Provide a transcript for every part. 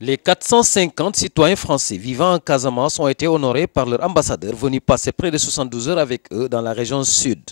Les 450 citoyens français vivant en Casamance ont été honorés par leur ambassadeur venu passer près de 72 heures avec eux dans la région sud.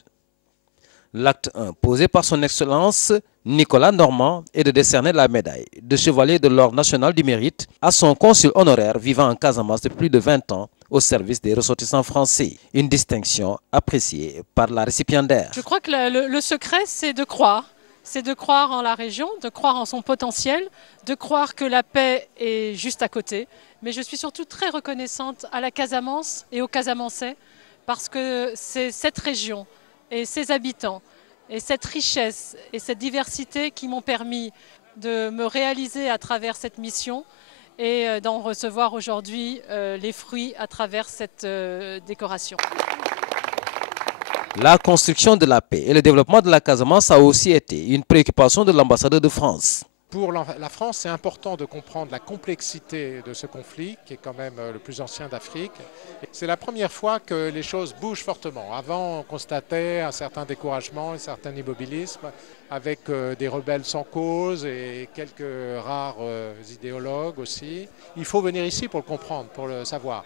L'acte 1, posé par son Excellence Nicolas Normand, est de décerner la médaille de chevalier de l'Ordre national du mérite à son consul honoraire vivant en Casamance depuis plus de 20 ans au service des ressortissants français. Une distinction appréciée par la récipiendaire. Je crois que le secret, c'est de croire. C'est de croire en la région, de croire en son potentiel, de croire que la paix est juste à côté. Mais je suis surtout très reconnaissante à la Casamance et aux Casamançais parce que c'est cette région et ses habitants et cette richesse et cette diversité qui m'ont permis de me réaliser à travers cette mission et d'en recevoir aujourd'hui les fruits à travers cette décoration. La construction de la paix et le développement de la Casamance a aussi été une préoccupation de l'ambassadeur de France. Pour la France, c'est important de comprendre la complexité de ce conflit, qui est quand même le plus ancien d'Afrique. C'est la première fois que les choses bougent fortement. Avant, on constatait un certain découragement, un certain immobilisme, avec des rebelles sans cause et quelques rares idéologues aussi. Il faut venir ici pour le comprendre, pour le savoir.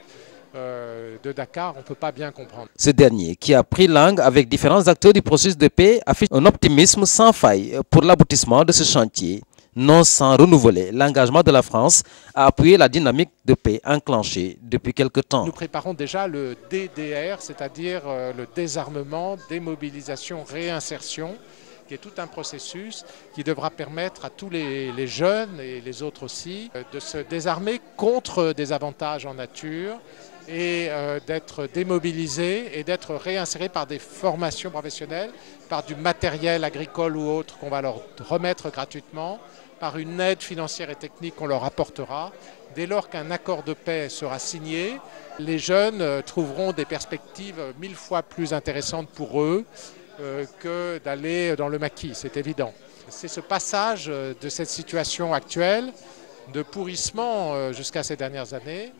De Dakar, on ne peut pas bien comprendre. Ce dernier, qui a pris langue avec différents acteurs du processus de paix, affiche un optimisme sans faille pour l'aboutissement de ce chantier, non sans renouveler l'engagement de la France à appuyer la dynamique de paix enclenchée depuis quelque temps. Nous préparons déjà le DDR, c'est-à-dire le désarmement, démobilisation, réinsertion, qui est tout un processus qui devra permettre à tous les jeunes et les autres aussi de se désarmer contre des avantages en nature et d'être démobilisés et d'être réinsérés par des formations professionnelles, par du matériel agricole ou autre qu'on va leur remettre gratuitement, par une aide financière et technique qu'on leur apportera. Dès lors qu'un accord de paix sera signé, les jeunes trouveront des perspectives 1000 fois plus intéressantes pour eux que d'aller dans le maquis, c'est évident. C'est ce passage de cette situation actuelle de pourrissement jusqu'à ces dernières années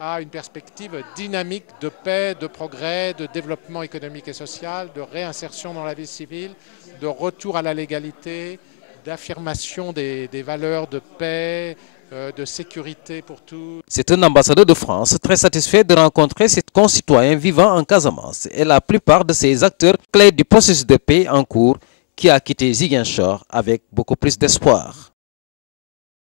à une perspective dynamique de paix, de progrès, de développement économique et social, de réinsertion dans la vie civile, de retour à la légalité, d'affirmation des valeurs de paix, de sécurité pour tous. C'est un ambassadeur de France très satisfait de rencontrer ses concitoyens vivant en Casamance et la plupart de ces acteurs clés du processus de paix en cours qui a quitté Ziguinchor avec beaucoup plus d'espoir.